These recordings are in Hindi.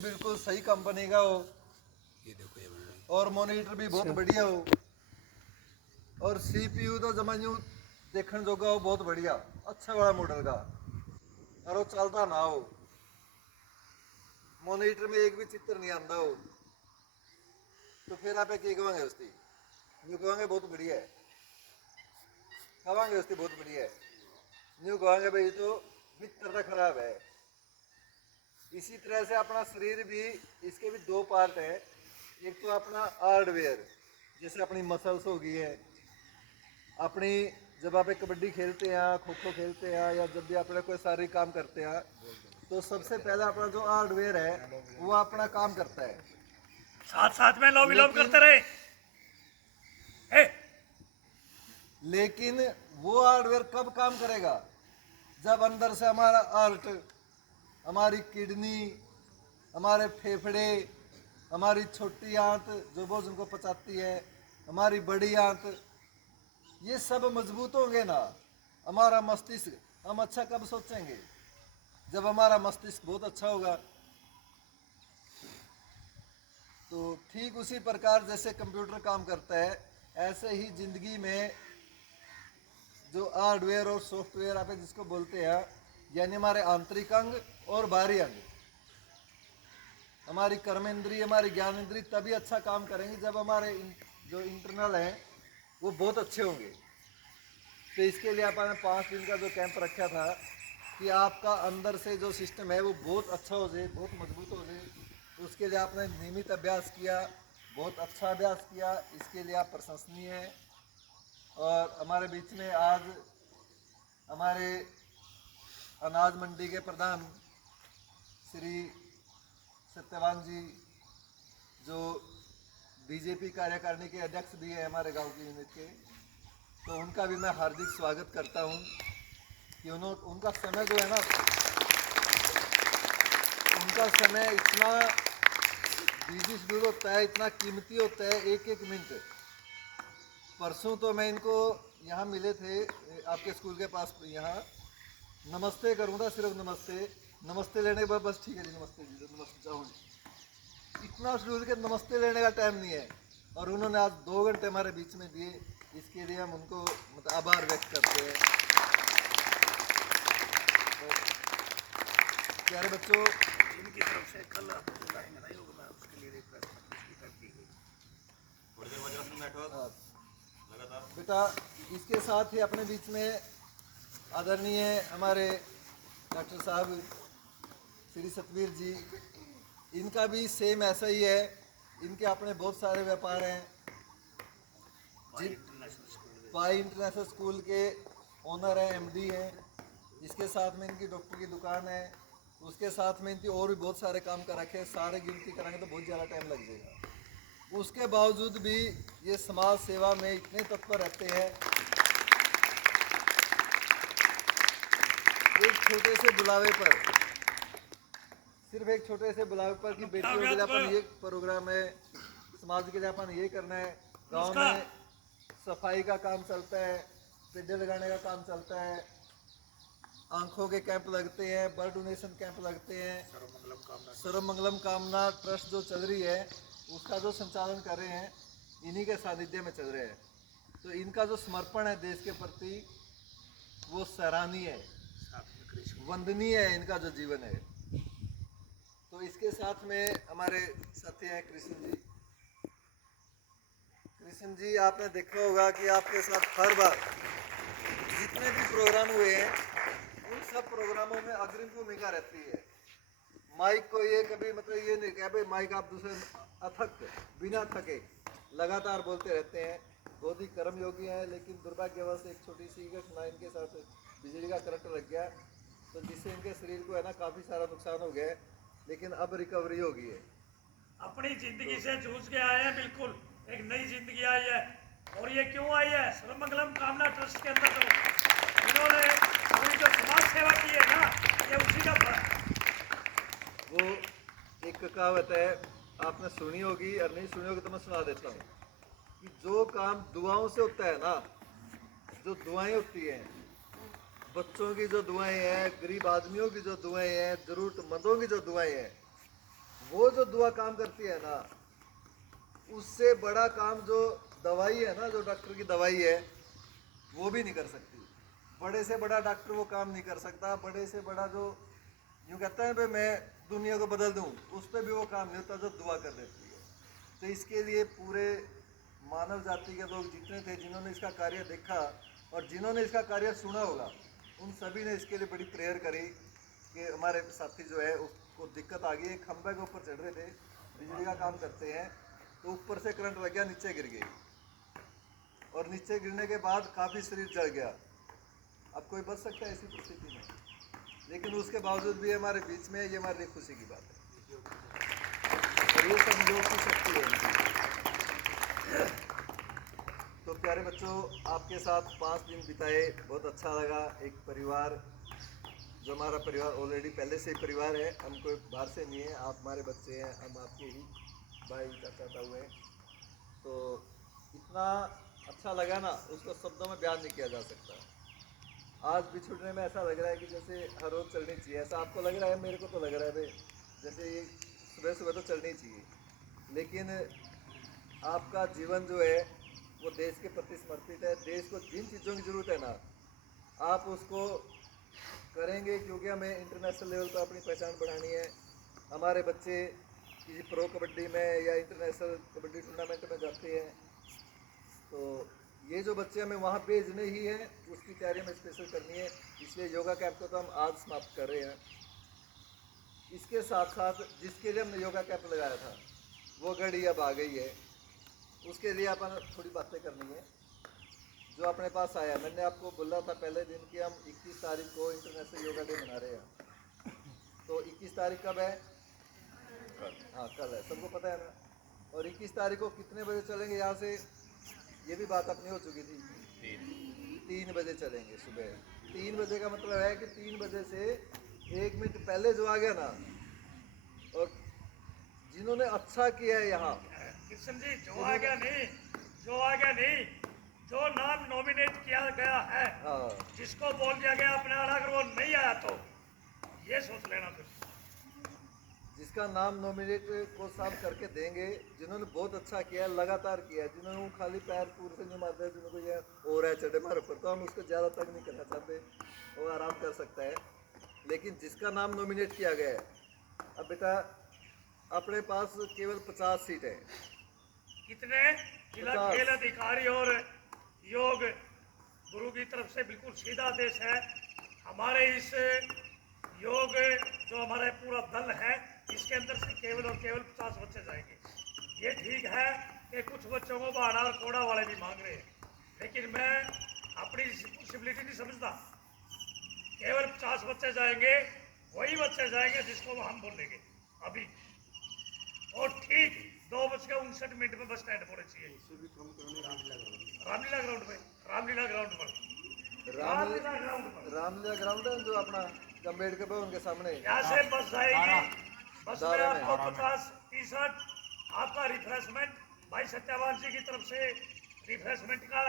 बिल्कुल सही कंपनी का हो। ये देखो ये बन रही और मॉनिटर भी बहुत बढ़िया हो। और सीपीयू तो जमा यूं देखने जोगा हो, बहुत बढ़िया अच्छा वाला मॉडल का। और वो चलता ना हो, मॉनिटर में एक भी चित्र नहीं आता हो, तो फिर आप की कहेंगे उसकी न्यू कहेंगे बहुत बढ़िया है, कहेंगे उसकी बहुत बढ़िया है, न्यू कहेंगे भाई तो भीतर तो खराब है। इसी तरह से अपना शरीर भी, इसके भी दो पार्ट है। एक तो अपना हार्डवेयर, जैसे अपनी मसल्स हो गई है अपनी, जब आप एक कबड्डी खेलते हैं, खो खो खेलते हैं, या जब भी अपने कोई शारीरिक काम करते हैं, तो सबसे पहले अपना जो हार्डवेयर है वो अपना काम करता है। साथ साथ में लोग विलोम लेकिन करते रहे। ए, लेकिन वो हार्डवेयर कब काम करेगा? जब अंदर से हमारा हार्ट, हमारी किडनी, हमारे फेफड़े, हमारी छोटी आंत जो भोजन को पचाती है, हमारी बड़ी आंत, ये सब मजबूत होंगे ना। हमारा मस्तिष्क, हम अच्छा कब सोचेंगे? जब हमारा मस्तिष्क बहुत अच्छा होगा। तो ठीक उसी प्रकार जैसे कंप्यूटर काम करता है, ऐसे ही जिंदगी में जो हार्डवेयर और सॉफ्टवेयर आप जिसको बोलते हैं, यानी हमारे आंतरिक अंग और बाहरी अंग, हमारी कर्मेंद्री, हमारी ज्ञानेंद्री तभी अच्छा काम करेंगे जब हमारे जो इंटरनल हैं वो बहुत अच्छे होंगे। तो इसके लिए आपने 5 दिन का जो कैंप रखा था कि आपका अंदर से जो सिस्टम है वो बहुत अच्छा हो जाए, बहुत मजबूत हो जाए, तो उसके लिए आपने नियमित अभ्यास किया, बहुत अच्छा अभ्यास किया, इसके लिए आप प्रशंसनीय हैं। और हमारे बीच में आज हमारे अनाज मंडी के प्रधान श्री सत्यवान जी, जो बीजेपी कार्यकारिणी के अध्यक्ष भी है हमारे गांव की यूनिट के, तो उनका भी मैं हार्दिक स्वागत करता हूं कि उनका समय जो है ना, उनका समय इतना बिजी शेड्यूल होता है, इतना कीमती होता है, एक एक मिनट। परसों तो मैं इनको यहाँ मिले थे आपके स्कूल के पास, यहाँ नमस्ते करूँगा, सिर्फ नमस्ते, नमस्ते लेने के बाद बस ठीक है जी, नमस्ते जी, नमस्ते जाओ जी, इतना शेड्यूल के नमस्ते लेने का टाइम नहीं है। और उन्होंने आज 2 घंटे हमारे बीच में दिए, इसके लिए हम उनको मतलब आभार व्यक्त करते हैं। तो प्यारे बच्चों, इनकी तरफ से कल आपको बुलाएंगे ना योग में, उसके लिए रिक्वेस्ट की गई। हाँ, बेटा इसके साथ ही अपने बीच में आदरणीय हमारे डॉक्टर साहब श्री सतवीर जी, इनका भी सेम ऐसा ही है। इनके अपने बहुत सारे व्यापार हैं। पाई इंटरनेशनल स्कूल के ओनर हैं, एमडी हैं। इसके साथ में इनकी डॉक्टर की दुकान है, उसके साथ में इनकी और भी बहुत सारे काम कर रखे हैं। सारे गिनती कराएंगे तो बहुत ज़्यादा टाइम लग जाएगा। उसके बावजूद भी ये समाज सेवा में इतने तत्पर रहते हैं। एक छोटे से बुलावे पर, सिर्फ एक छोटे से बुलावे पर कि बेटियों के लिए अपन ये प्रोग्राम है, समाज के लिए अपन ये करना है, गांव में सफाई का काम चलता है, पेड़ लगाने का काम चलता है, आंखों के कैंप लगते हैं, ब्लड डोनेशन कैंप लगते हैं, सर्वमंगलम कामना ट्रस्ट जो चल रही है उसका जो संचालन कर रहे हैं, इन्हीं के सानिध्य में चल रहे हैं। तो इनका जो समर्पण है देश के प्रति वो सराहनीय है, वंदनीय है, इनका जो जीवन है। तो इसके साथ में हमारे साथी हैं कृष्ण जी। कृष्ण जी, आपने देखा होगा कि आपके साथ हर बार जितने भी प्रोग्राम हुए हैं उन सब प्रोग्रामों में अग्रिम भूमिका रहती है। माइक को ये कभी मतलब ये नहीं कहा भाई माइक आप दूसरे, अथक बिना थके लगातार बोलते रहते हैं। बहुत ही कर्मयोगी हैं, लेकिन दुर्भाग्यवश एक छोटी सी घटना इनके साथ बिजली का करंट लग गया, तो जिससे इनके शरीर को है ना काफ़ी सारा नुकसान हो गया है, लेकिन अब रिकवरी हो गई है। अपनी जिंदगी से जूझ के आए हैं, बिल्कुल एक नई जिंदगी आई है। और ये क्यों आई है? सर्वमंगलम कामना ट्रस्ट के अंदर जो इन्होंने पूरी जो समाज सेवा की है ना, ये उसी का फल है। वो एक कहावत है, आपने सुनी होगी और नहीं सुनी होगी तो मैं सुना देता हूँ कि जो काम दुआओं से होता है ना, जो दुआएं होती हैं, बच्चों की जो दुआएं हैं, गरीब आदमियों की जो दुआएं हैं, जरूरतमंदों की जो दुआएं हैं, जो दुआ काम करती है ना, उससे बड़ा काम जो दवाई है ना, जो डॉक्टर की दवाई है, वो भी नहीं कर सकती। बड़े से बड़ा डॉक्टर वो काम नहीं कर सकता। बड़े से बड़ा जो यूँ कहता है भाई मैं दुनिया को बदल दूँ, उस पर भी वो काम नहीं होता जो दुआ कर देती है। तो इसके लिए पूरे मानव जाति के लोग जितने थे, जिन्होंने इसका कार्य देखा और जिन्होंने इसका कार्य सुना होगा, उन सभी ने इसके लिए बड़ी प्रेयर करी कि हमारे साथी जो है उसको दिक्कत आ गई। एक खंभे के ऊपर चढ़ रहे थे, बिजली का काम करते हैं, तो ऊपर से करंट लग गया, नीचे गिर गई और नीचे गिरने के बाद काफ़ी शरीर जल गया। अब कोई बच सकता है ऐसी परिस्थिति में? लेकिन उसके बावजूद भी हमारे बीच में, ये हमारे लिए खुशी की बात है और ये संयोग की शक्ति है इनकी। तो प्यारे बच्चों, आपके साथ 5 दिन बिताए, बहुत अच्छा लगा। एक परिवार, जो हमारा परिवार ऑलरेडी पहले से ही परिवार है, हम कोई बाहर से नहीं है, आप हमारे बच्चे हैं, हम आपके ही भाई चाचा ताऊ हैं। तो इतना अच्छा लगा ना, उसको शब्दों में बयान नहीं किया जा सकता। आज भी छूटने में ऐसा लग रहा है कि जैसे हर रोज़ चलनी चाहिए। ऐसा आपको लग रहा है, मेरे को तो लग रहा है भाई जैसे ये सुबह सुबह तो चलनी चाहिए। लेकिन आपका जीवन जो है वो देश के प्रति समर्पित है। देश को जिन चीज़ों की ज़रूरत है ना, आप उसको करेंगे, क्योंकि हमें इंटरनेशनल लेवल पर अपनी पहचान बढ़ानी है। हमारे बच्चे किसी प्रो कबड्डी में या इंटरनेशनल कबड्डी टूर्नामेंट में जाते हैं, तो ये जो बच्चे हमें वहाँ भेजने ही हैं, उसकी तैयारी हमें स्पेशल करनी है। इसलिए योगा कैंप को तो हम आज समाप्त कर रहे हैं। इसके साथ साथ जिसके लिए हमने योगा कैंप लगाया था वो घड़ी अब आ गई है, उसके लिए अपन थोड़ी बातें करनी है। जो अपने पास आया, मैंने आपको बोला था पहले दिन कि हम 21 तारीख को इंटरनेशनल योगा डे मना रहे हैं। तो 21 तारीख कब है? हाँ, कल है, सबको पता है ना। और 21 तारीख को कितने बजे चलेंगे यहाँ से, ये भी बात अपनी हो चुकी थी। 3 बजे चलेंगे सुबह। 3 बजे का मतलब है कि 3 बजे से 1 मिनट पहले जो आ गया ना, और जिन्होंने अच्छा किया है यहाँ, किशन जी, जो आ गया नहीं, जो नाम नॉमिनेट किया गया है, हाँ, जिसको बोल दिया गया अपने आना, अगर वो नहीं आया तो ये सोच लेना फिर। जिसका नाम नॉमिनेट को साफ करके देंगे, जिन्होंने बहुत अच्छा किया है, लगातार किया है, जिन्होंने वो खाली पैर पूर से नहीं मारते, जिनको ये हो रहा है चढ़े मारे पर, तो हम उसको ज़्यादा तक नहीं करना चाहते, वो आराम कर सकता है। लेकिन जिसका नाम नॉमिनेट किया गया है, अब बेटा अपने पास केवल 50 सीट है। कितने? जिला 50। खेल अधिकारी और योग गुरु की तरफ से बिल्कुल सीधा आदेश है, हमारे इस योग जो हमारा पूरा दल है, इसके अंदर से केवल और केवल 50 बच्चे जाएंगे। ये ठीक है कि कुछ बच्चों को बाड़ा और कोड़ा वाले भी मांग रहे हैं, लेकिन मैं अपनी पॉसिबिलिटी नहीं समझता। केवल 50 बच्चे जाएंगे, वही बच्चे जाएंगे जिसको हम बोलेंगे अभी। और ठीक 2:59 में बस स्टैंड होने चाहिए, रामलीला ग्राउंड में, रामलीला ग्राउंड पर, रामलीला ग्राउंड पर, रामलीला ग्राउंड है जो अपना अम्बेडकर भवन के सामने। यहाँ से बस जाएगी, बस में दारा में। आपको 50 टी-शर्ट आपका रिफ्रेशमेंट भाई सत्यावान जी की तरफ से रिफ्रेशमेंट का,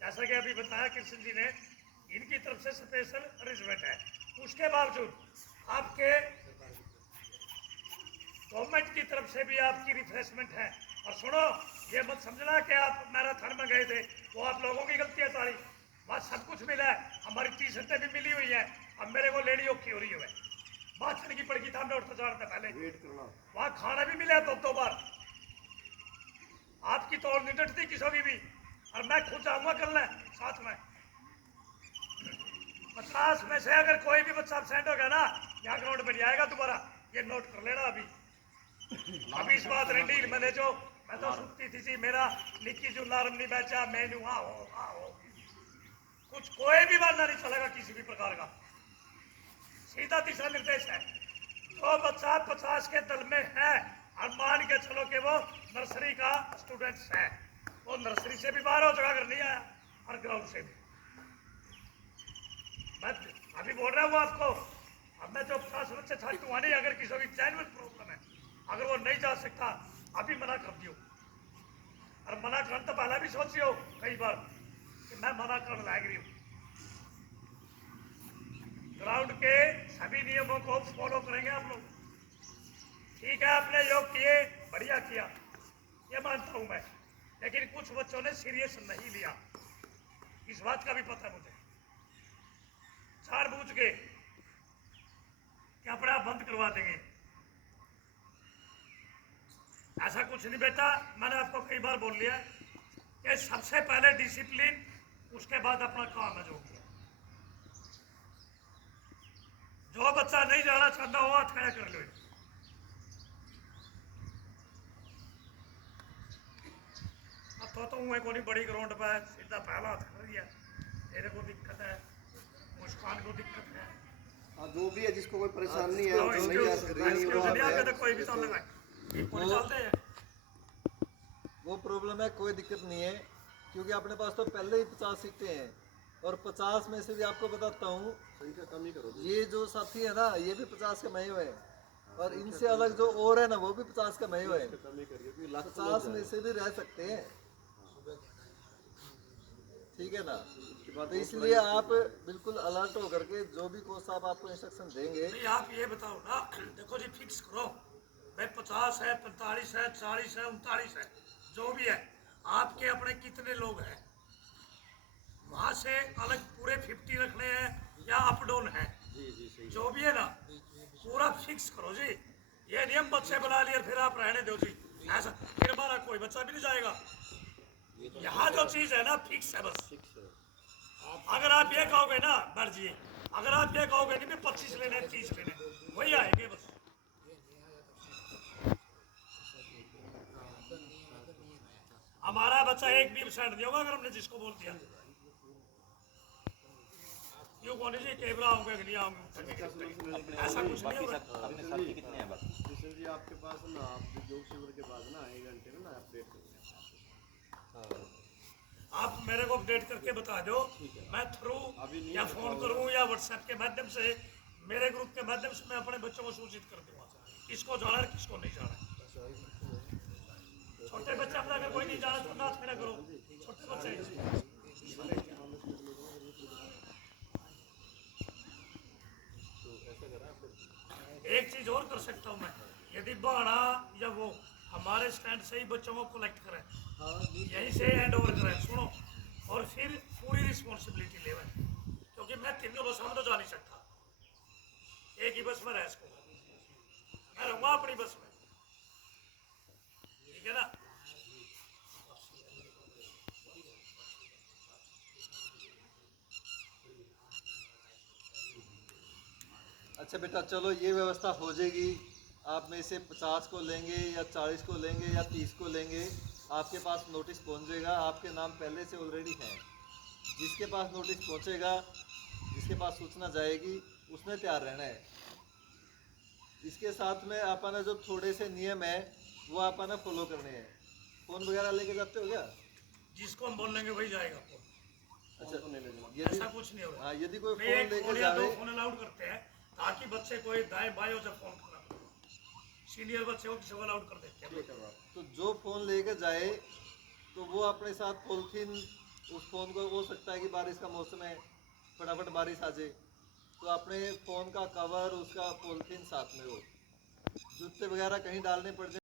जैसा कि अभी बताया कृष्ण जी ने, इनकी तरफ से स्पेशल अरेंजमेंट है। उसके बावजूद आपके गवर्नमेंट की तरफ से भी आपकी रिफ्रेशमेंट है। और सुनो, ये मत समझना कि आप मैराथन में गए थे, वो आप लोगों की गलती है सारी। वहाँ सब कुछ मिला है, हमारी टी-शर्टें भी मिली हुई हैं। अब मेरे को लेनी औखी हो रही है, बात की पड़ेगी था, हमने उठते जाने पहले वेट करना। वहाँ खाना भी मिला 2 बार, आपकी तो और नहीं डटती किसी की भी। और मैं खुद जाऊंगा कल साथ में। 50 में से अगर कोई भी बच्चा एबसेंट हो गया ना, यहाँ ग्राउंड में नहीं आएगा दोबारा, ये नोट कर लेना अभी। अभी इस बात रेडी मैंने जो, मैं तो सुनती थी जी, मेरा निक्की जो लारम नहीं बेचा, मैनू आओ कुछ कोई भी बहाना नहीं चलेगा किसी भी प्रकार का, सीधा दिशा निर्देश है। जो बच्चा 50 के दल में है, और मान के चलो कि वो नर्सरी का स्टूडेंट्स है, वो नर्सरी से भी बाहर हो जाएगा अगर नहीं आया, और ग्राउंड से भी। मैं अभी बोल रहा हूँ आपको, अब मैं जो 50 बच्चे छाटू नहीं, अगर किसी की जेन्युइन प्रॉब्लम है, अगर वो नहीं जा सकता, अभी मना कर दियो। और मना करने तो पहले भी सोचियो कई बार कि मैं मना करने लायक रही हूँ। ग्राउंड के सभी नियमों को फॉलो करेंगे आप लोग। ठीक है, आपने योग किए, बढ़िया किया, ये मानता हूं मैं, लेकिन कुछ बच्चों ने सीरियस नहीं लिया, इस बात का भी पता है मुझे। जानबूझ के कपड़ा बंद करवा देंगे, ऐसा कुछ नहीं बेटा। मैंने आपको कई बार बोल लिया कि सबसे पहले डिसिप्लिन, उसके बाद अपना काम है। जो बच्चा नहीं जाना चाहता हो हाथ खड़ा कर लो। तो मैं कोई बड़ी ग्राउंड पे सीधा पहला हाथ कर दिया, तेरे को दिक्कत है, मुस्कान को दिक्कत है, हाँ, जो भी है जिसको कोई परेशानी है, तो जो नहीं आ सकता, नहीं वो इसके आता है। तो कोई भी तो लगा कोई चलते हैं। वो प्रॉब्लम है, कोई दिक्कत नहीं है, क्योंकि अपने पास तो पहले ही 50 सीटें हैं, और 50 में से भी आपको बताता हूँ, संख्या कम ही करो। ये जो साथी है ना, ये भी 50 के मई हुए हैं, और इनसे अलग जो और है ना, वो भी 50 के मई हुए हैं। कम ही करिए, क्योंकि लाख 50 में से भी रह सकते हैं, ठीक है ना। तो इसलिए आप बिल्कुल अलर्ट होकर के जो भी कोच साहब आपको इंस्ट्रक्शन देंगे। नहीं, आप ये बताओ ना, देखो जी, फिक्स करो भाई, 50 है, 45 है, 40 है, 39 है, जो भी है, आपके अपने कितने लोग हैं, वहां से अलग पूरे 50 रखने हैं या अप डाउन है, जो भी है ना, पूरा फिक्स करो जी। ये नियम बच्चे बना लिए फिर आप रहने दो जी, ऐसा फिर हमारा कोई बच्चा भी नहीं जाएगा। यहाँ जो चीज है ना, फिक्स है बस। अगर आप ये कहोगे ना, बढ़ जाइए, अगर आप ये कहोगे नहीं 25 लेने 30 लेने, वही आएंगे बस। हमारा बच्चा एक भी परसेंट नहीं होगा अगर हमने जिसको बोल दिया। यूँ बोले जी कैमरा आऊंगे कि नहीं आऊंगे, ऐसा कुछ नहीं होगा। अपने साथी कितने हैं बस? किशन जी आपके पास ना, आप योग शिविर के बाद ना 1 घंटे में ना अपडेट करेंगे। आप मेरे को अपडेट करके बता दो, मैं थ्रू या फोन करूं या व्हाट्सएप के माध्यम से, मेरे ग्रुप के माध्यम से मैं अपने बच्चों को सूचित कर दूंगा किसको जाना है किसको नहीं जाना है। छोटे बच्चे अपना अगर कोई नहीं जाना तो ना खड़ा करो, छोटे बच्चे। एक चीज और कर सकता हूँ मैं, यदि बाणा या वो हमारे स्टैंड से ही बच्चों को कलेक्ट करें, यहीं से हैंड ओवर करें, सुनो, और फिर पूरी रिस्पॉन्सिबिलिटी ले, क्योंकि मैं तीनों बसों में तो जा नहीं सकता, एक ही बस में रह सकूंगा, मैं रहूंगा अपनी बस में, ठीक है ना। अच्छा बेटा, चलो ये व्यवस्था हो जाएगी। आप में से 50 को लेंगे या 40 को लेंगे या 30 को लेंगे, आपके पास नोटिस पहुंच जाएगा, आपके नाम पहले से ऑलरेडी हैं। जिसके पास नोटिस पहुंचेगा, जिसके पास सूचना जाएगी, उसने तैयार रहना है। इसके साथ में अपना जो थोड़े से नियम है वो अपना फॉलो करने हैं। फ़ोन वगैरह लेके जाते हो क्या? जिसको हम बोल लेंगे वही जाएगा। अच्छा, ऐसा यदि कुछ नहीं होगा। हाँ, यदि कोई नहीं, फ़ोन एक लेके फोन या दो जाए, फोन अलाउड करते हैं ताकि बच्चे कोई दाएं बाएं हो जब फोन करना, सीनियर बच्चे को किसी को अलाउड कर देते हैं। तो जो फ़ोन लेके जाए तो वो अपने साथ पॉलिथीन, उस फ़ोन को, हो सकता है कि बारिश का मौसम है, फटाफट बारिश आ जाए, तो अपने फ़ोन का कवर, उसका पॉलिथीन साथ में हो। जूते वगैरह कहीं डालने पड़ जाए